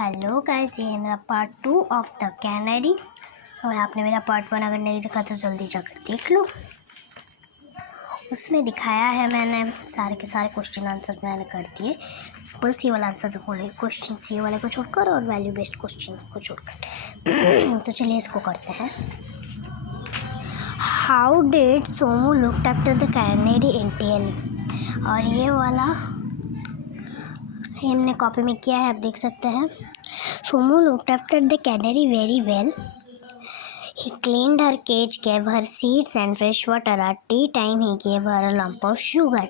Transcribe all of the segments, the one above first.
Hello guys, ये है मेरा पार्ट 2 ऑफ द कैनरी। और आपने मेरा पार्ट 1 अगर नहीं देखा तो जल्दी जाकर देख लो। उसमें दिखाया है मैंने सारे के सारे क्वेश्चन आंसर मैंने कर दिए। बस ये वाला आंसर तो बोले क्वेश्चन सी वाले को छोड़कर और वैल्यू बेस्ड क्वेश्चन को छोड़कर। तो चलिए इसको करते हैं। How did Somu looked after the canary Intel. और ये वाला हमने कॉपी में किया है, आप देख सकते हैं। Somu looked after the canary very well. He cleaned her cage, gave her seeds and fresh water. At tea time, he gave her a lump of sugar.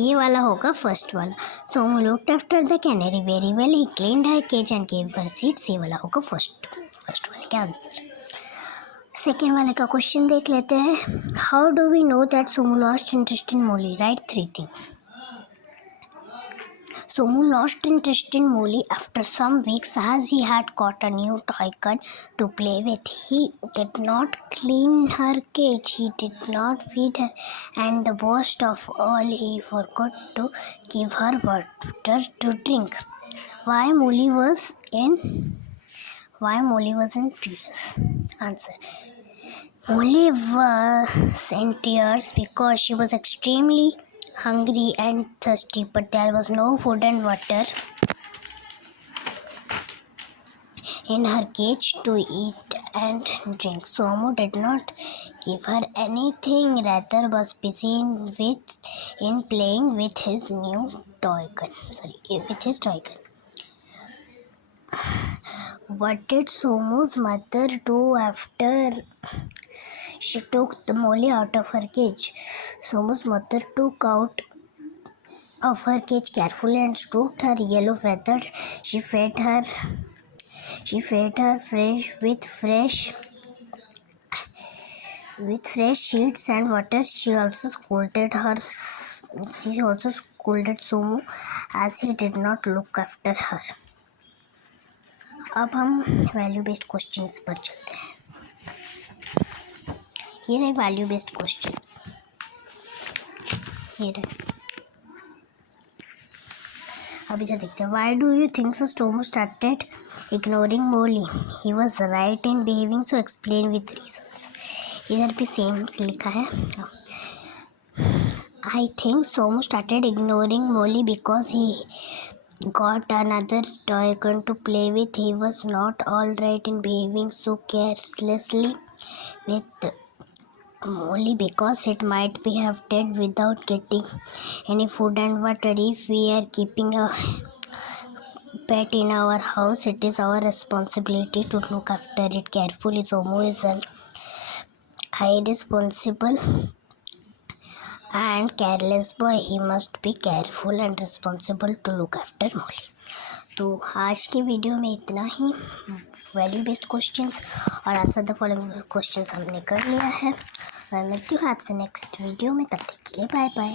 ये वाला होगा फर्स्ट वाला। Somu looked after the canary very well. He cleaned her cage and gave her seeds. ये वाला होगा first वाले का answer. Second वाले का क्वेश्चन देख लेते हैं। How do we know that Somu lost interest in Molly? Write 3 things. Somu lost interest in Molly after some weeks as he had got a new toy gun to play with. He did not clean her cage, he did not feed her, and the worst of all, he forgot to give her water to drink. Why Molly was in tears? Answer. Molly was in tears because she was extremely hungry and thirsty, but there was no food and water in her cage to eat and drink. Somu did not give her anything, rather was busy in playing with his toy gun. What did Somu's mother do after she took the Molly out of her cage? Somu's mother took out of her cage carefully and stroked her yellow feathers. She fed her with fresh sheets and water. She also scolded Somu as he did not look after her. अब हम value based questions पर चलते हैं। ये रहे value based questions. ये रहे। अब इधर देखते हैं। Why do you think so Somu started ignoring Molly? He was right in behaving, so explain with reasons. इधर भी सेम से लिखा है। I think Somu started ignoring Molly because he got another toy gun to play with. He was not all right in behaving so carelessly with Molly because it might be have dead without getting any food and water. If we are keeping a pet in our house, it is our responsibility to look after it carefully. Somu is an irresponsible and careless boy. He must be careful and responsible to look after Molly. तो आज की video में इतना ही। Value based questions और answer the following questions हमने कर लिया है। मैं मिलती हूँ आपसे नेक्स्ट वीडियो में, तब तक के लिए बाय बाय।